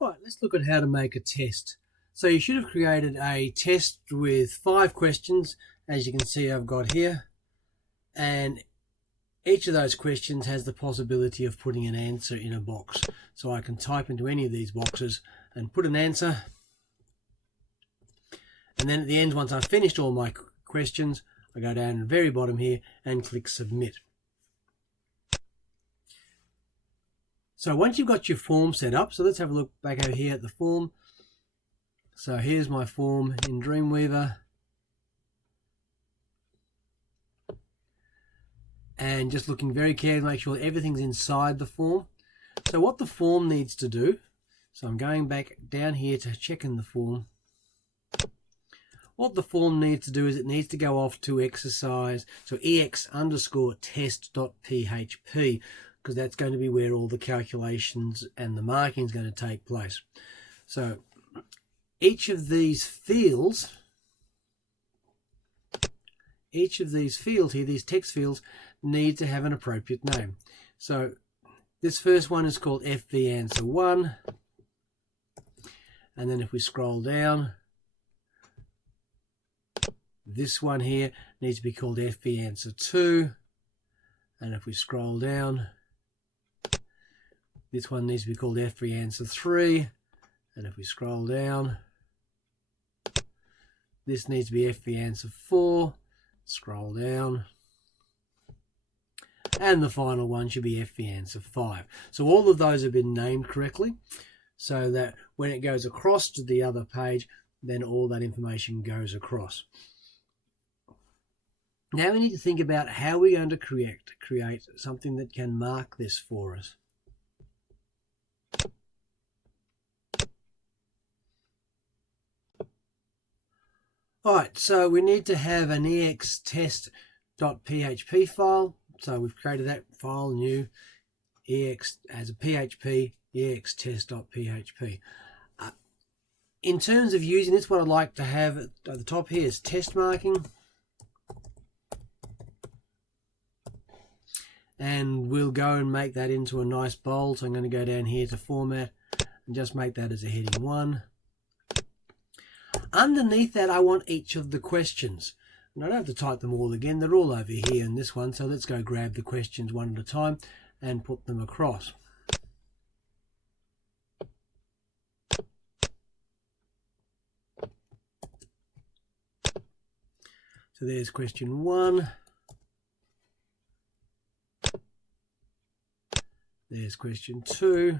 Right, let's look at how to make a test. So you should have created a test with 5 questions, as you can see I've got here, and each of those questions has the possibility of putting an answer in a box. So I can type into any of these boxes and put an answer, and then at the end, once I've finished all my questions, I go down to the very bottom here and click submit. So once you've got your form set up, so let's have a look back over here at the form. So here's my form in Dreamweaver. And just looking very carefully, make sure everything's inside the form. So what the form needs to do, so I'm going back down here to check in the form. What the form needs to do is it needs to go off to exercise, so ex_test.php, because that's going to be where all the calculations and the marking is going to take place. So each of these fields here, these text fields, need to have an appropriate name. So this first one is called FV answer 1, and then if we scroll down, this one here needs to be called FV answer 2, and if we scroll down, this one needs to be called FV answer 3, and if we scroll down, this needs to be FV answer 4, scroll down, and the final one should be FV answer 5. So all of those have been named correctly, so that when it goes across to the other page, then all that information goes across. Now we need to think about how we're going to create something that can mark this for us. Alright, so we need to have an ex_test.php file. So we've created that file, new ex as a PHP, ex_test.php. In terms of using this, what I'd like to have at the top here is test marking. And we'll go and make that into a nice bold. So I'm going to go down here to format and just make that as a heading 1. Underneath that, I want each of the questions. And I don't have to type them all again. They're all over here in this one. So let's go grab the questions one at a time and put them across. So there's question 1. There's question 2.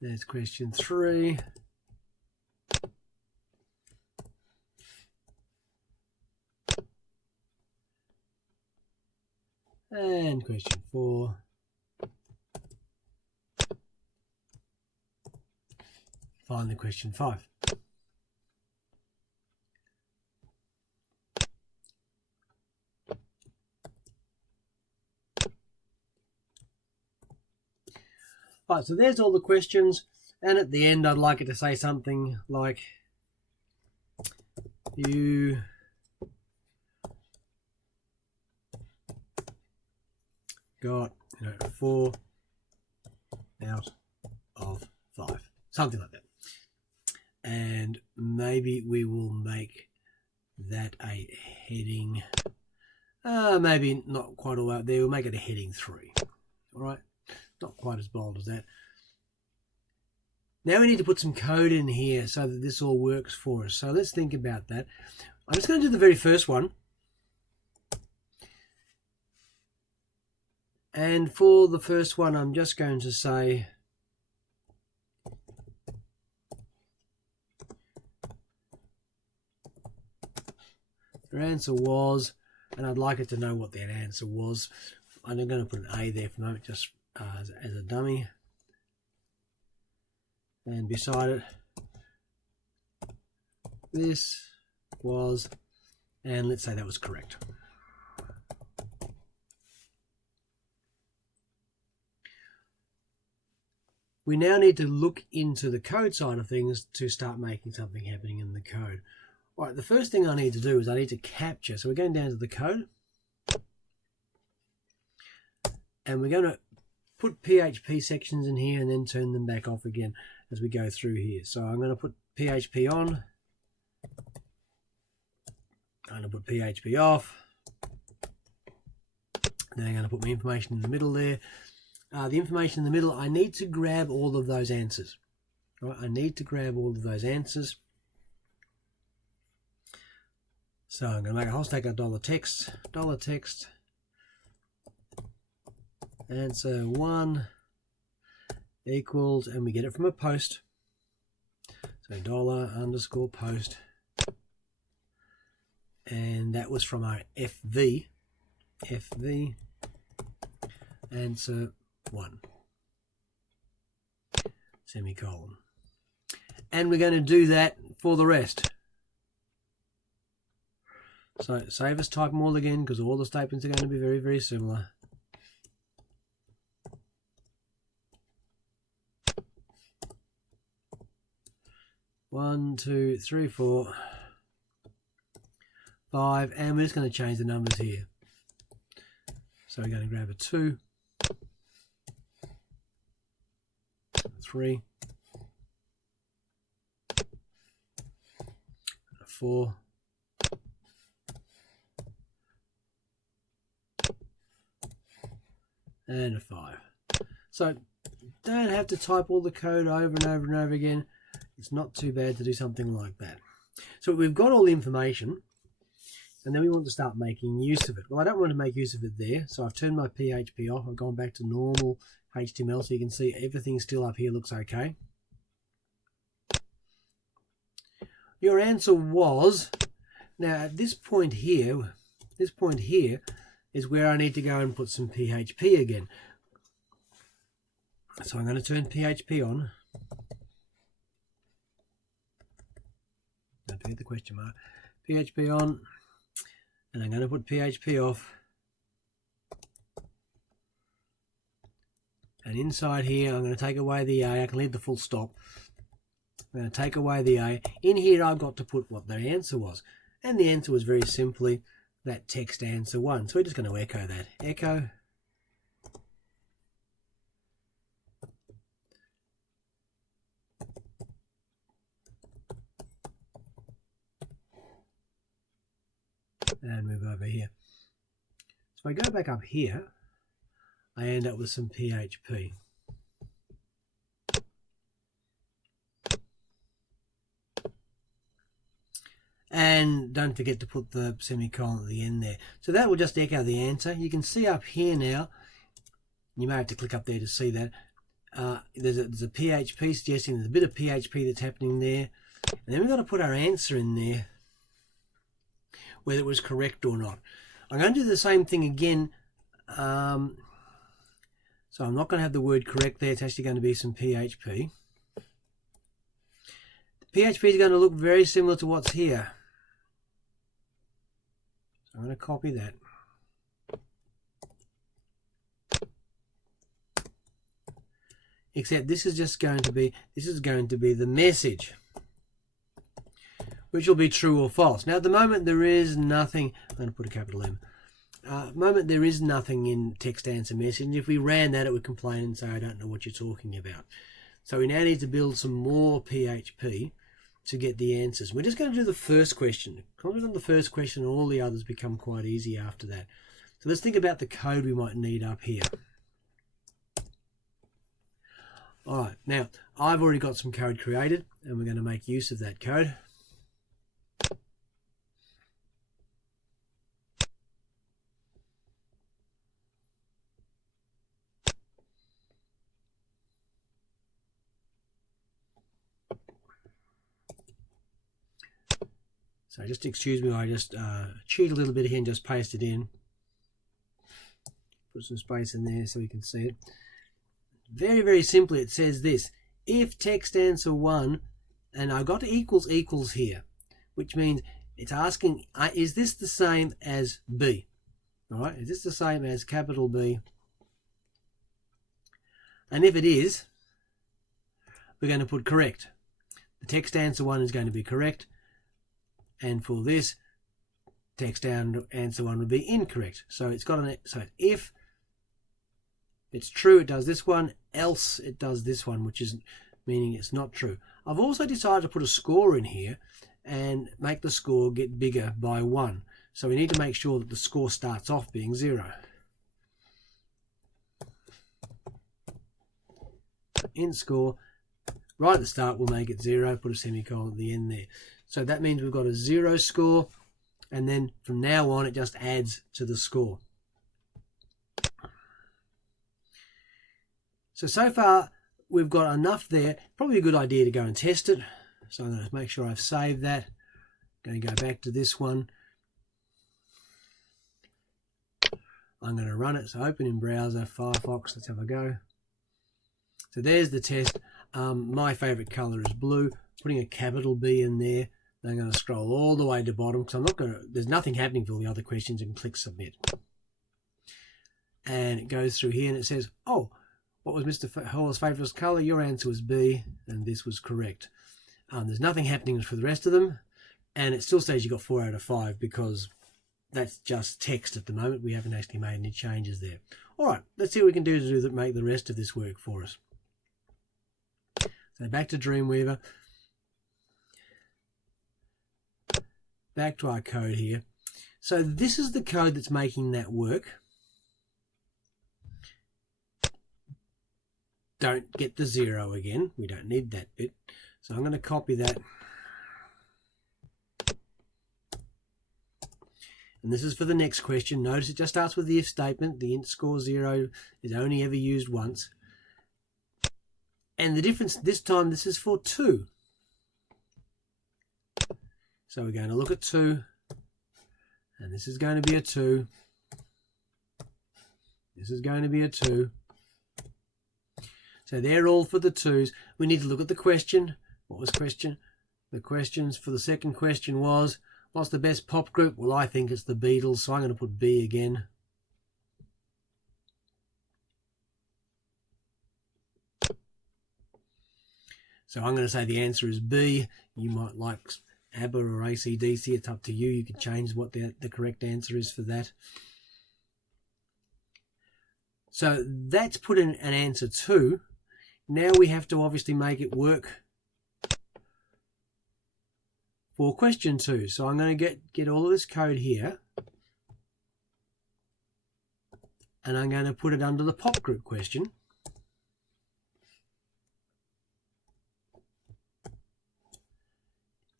There's question 3. And question 4. Finally, question 5. Right, so there's all the questions, and at the end I'd like it to say something like, you got 4 out of 5, something like that. And maybe we will make that a heading, maybe not quite all out there, we'll make it a heading 3, all right? Not quite as bold as that. Now we need to put some code in here so that this all works for us. So let's think about that. I'm just going to do the very first one. And for the first one, I'm just going to say their answer was, and I'd like it to know what that answer was. I'm going to put an A there for the moment, just as a dummy, and beside it this was, and let's say that was correct. We now need to look into the code side of things to start making something happening in the code. All right, the first thing I need to do is I need to capture. So we're going down to the code. And we're going to put PHP sections in here and then turn them back off again as we go through here. So I'm going to put PHP on. I'm going to put PHP off. Then I'm going to put my information in the middle there. The information in the middle, I need to grab all of those answers. All right, I need to grab all of those answers. So I'm going to make a whole stack of $text, answer 1 equals, and we get it from a post. So $_post, and that was from our FV, answer 1, semicolon. And we're going to do that for the rest. So save us, type them all again, because all the statements are going to be very, very similar. One, two, three, 4, 5, and we're just going to change the numbers here. So we're going to grab a 2, 3, a 4, and a 5. So don't have to type all the code over and over and over again. It's not too bad to do something like that. So we've got all the information, and then we want to start making use of it. Well, I don't want to make use of it there, so I've turned my PHP off. I've gone back to normal HTML, so you can see everything still up here looks okay. Your answer was, now at this point here is where I need to go and put some PHP again. So I'm going to turn PHP on. Don't forget the question mark. PHP on, and I'm going to put PHP off. And inside here, I'm going to take away the A. I can leave the full stop. I'm going to take away the A. In here, I've got to put what the answer was. And the answer was very simply that text answer 1. So we're just going to echo that. Echo. And move over here. So if I go back up here, I end up with some PHP. And don't forget to put the semicolon at the end there. So that will just echo the answer. You can see up here now, you may have to click up there to see that. There's a PHP suggesting there's a bit of PHP that's happening there. And then we've got to put our answer in there, whether it was correct or not. I'm going to do the same thing again. So I'm not going to have the word correct there. It's actually going to be some PHP. The PHP is going to look very similar to what's here. So I'm going to copy that. Except this is just going to be, the message, which will be true or false. Now at the moment there is nothing, I'm going to put a capital M. At the moment there is nothing in text answer message. If we ran that, it would complain and say, I don't know what you're talking about. So we now need to build some more PHP to get the answers. We're just going to do the first question. Concentrate on the first question, and all the others become quite easy after that. So let's think about the code we might need up here. All right, now I've already got some code created, and we're going to make use of that code. So just excuse me, I just cheat a little bit here and just paste it in. Put some space in there so we can see it. Very, very simply, it says this: if text answer 1, and I got equals equals here, which means it's asking, is this the same as B? All right, is this the same as capital B? And if it is, we're going to put correct. The text answer 1 is going to be correct. and for this text down, answer 1 would be incorrect. So it's got so if it's true, it does this one, else it does this one, which is meaning it's not true. I've also decided to put a score in here and make the score get bigger by 1. So we need to make sure that the score starts off being 0. In score, right at the start we'll make it 0, put a semicolon at the end there. So that means we've got a 0 score, and then from now on it just adds to the score. So far we've got enough there. Probably a good idea to go and test it. So I'm going to make sure I've saved that. I'm going to go back to this one. I'm going to run it. So open in browser, Firefox, let's have a go. So there's the test. My favorite color is blue. Putting a capital B in there. Then I'm going to scroll all the way to the bottom because I'm not going to, there's nothing happening for all the other questions, and click submit. And it goes through here and it says, oh, what was Mr. Hall's favorite color? Your answer was B, and this was correct. There's nothing happening for the rest of them, and it still says you got 4 out of 5 because that's just text at the moment. We haven't actually made any changes there. All right, let's see what we can do to make the rest of this work for us. So back to Dreamweaver. Back to our code here. So this is the code that's making that work. Don't get the 0 again. We don't need that bit. So I'm going to copy that. And this is for the next question. Notice it just starts with the if statement. The int score 0 is only ever used once. And the difference this time, this is for 2. So we're going to look at 2. And this is going to be a 2. This is going to be a 2. So they're all for the 2s. We need to look at the question. What was question? The questions for the second question was, what's the best pop group? Well, I think it's the Beatles, so I'm going to put B again. So I'm going to say the answer is B. You might like ABBA or AC/DC. It's up to you. You can change what the correct answer is for that. So that's put in an answer 2. Now we have to obviously make it work for question 2. So I'm going to get all of this code here, and I'm going to put it under the pop group question.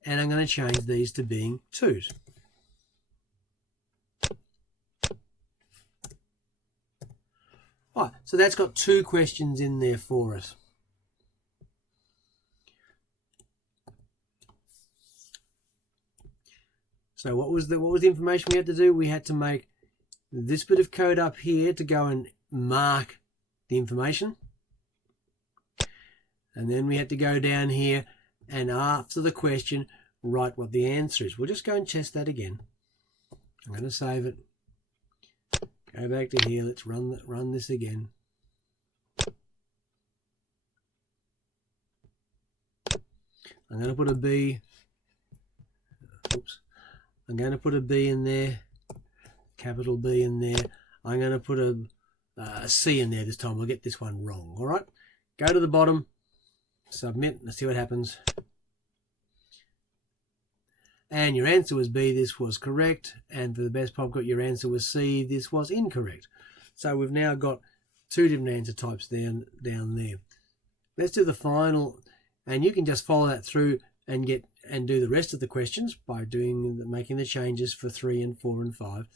And I'm going to change these to being 2s. Right, so that's got 2 questions in there for us. So what was the information we had to do? We had to make this bit of code up here to go and mark the information. And then we had to go down here and after the question, write what the answer is. We'll just go and test that again. I'm going to save it. Go back to here. Let's run this again. I'm going to put a B. Oops. I'm going to put a B in there. Capital B in there. I'm going to put a C in there this time. We'll get this one wrong. All right. Go to the bottom. Submit. Let's see what happens. And your answer was B. This was correct. And for the best pop group, your answer was C. This was incorrect. So we've now got 2 different answer types down there. Let's do the final, and you can just follow that through and do the rest of the questions by making the changes for 3 and 4 and 5.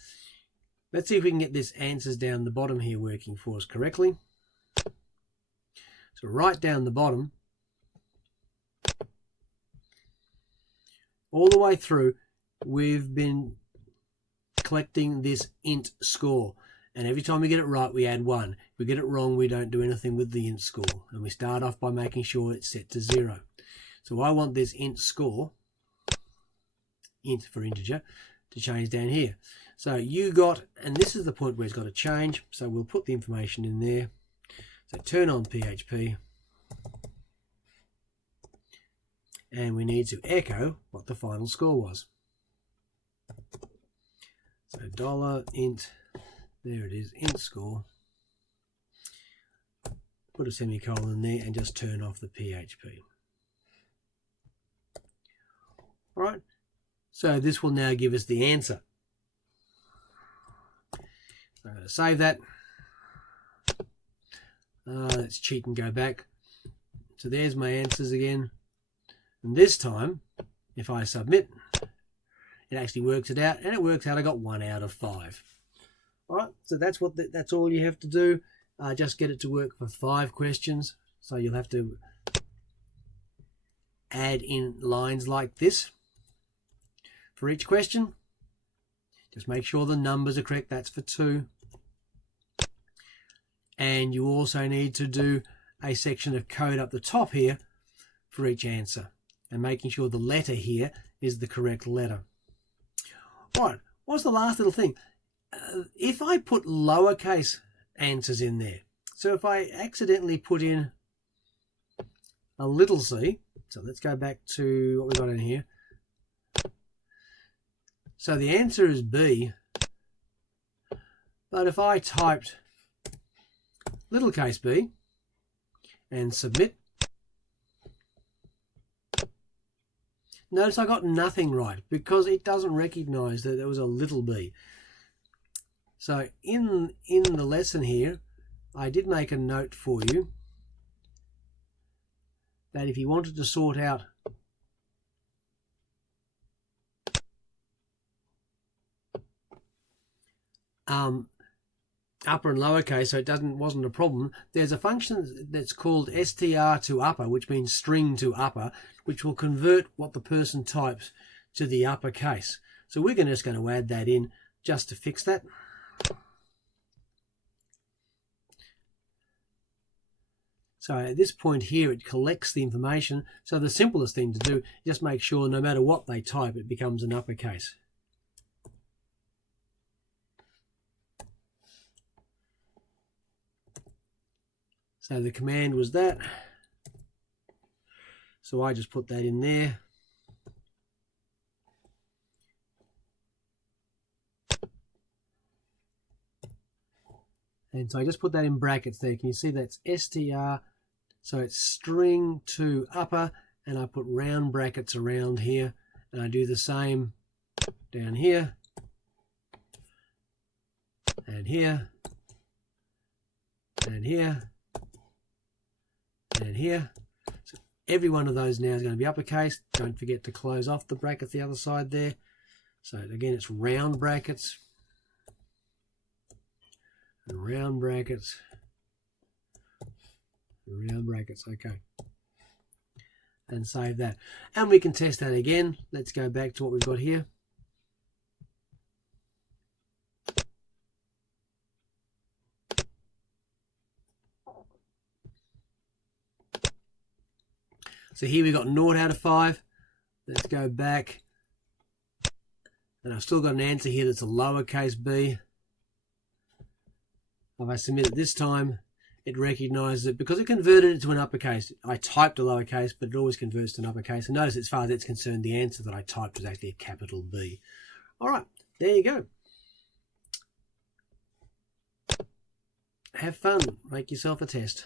Let's see if we can get this answers down the bottom here working for us correctly. So right down the bottom, all the way through, we've been collecting this int score. And every time we get it right, we add 1. If we get it wrong, we don't do anything with the int score. And we start off by making sure it's set to 0. So I want this int score, int for integer, to change down here. So and this is the point where it's got to change. So we'll put the information in there. So turn on PHP. And we need to echo what the final score was. So $int, there it is, int score. Put a semicolon there and just turn off the PHP. All right, so this will now give us the answer. I'm going to save that. Let's cheat and go back. So there's my answers again. And this time, if I submit, it actually works it out, and it works out I got 1 out of 5. All right, so that's all you have to do. Just get it to work for 5 questions. So you'll have to add in lines like this for each question. Just make sure the numbers are correct. That's for 2. And you also need to do a section of code up the top here for each answer, and making sure the letter here is the correct letter. All right, what's the last little thing? If I put lowercase answers in there, so if I accidentally put in a little c, so let's go back to what we got in here. So the answer is B, but if I typed little case b and submit, notice I got nothing right because it doesn't recognize that there was a little b. So in the lesson here, I did make a note for you that if you wanted to sort out upper and lowercase, so it wasn't a problem, there's a function that's called str to upper, which means string to upper, which will convert what the person types to the uppercase. So we're just going to add that in just to fix that. So at this point here, it collects the information. So the simplest thing to do is just make sure no matter what they type, it becomes an uppercase. So the command was that. So I just put that in there. And so I just put that in brackets there. Can you see that's str? So it's string to upper, and I put round brackets around here, and I do the same down here and here and here and here. So every one of those now is going to be uppercase. Don't forget to close off the brackets the other side there. So again, it's round brackets and round brackets and round brackets. Okay, and save that, and we can test that again. Let's go back to what we've got here. So here we got 0 out of 5. Let's go back, and I've still got an answer here that's a lowercase b. If I submit it this time, it recognizes it because it converted it to an uppercase. I typed a lowercase, but it always converts to an uppercase. And notice, as far as it's concerned, the answer that I typed was actually a capital B. All right, there you go. Have fun. Make yourself a test.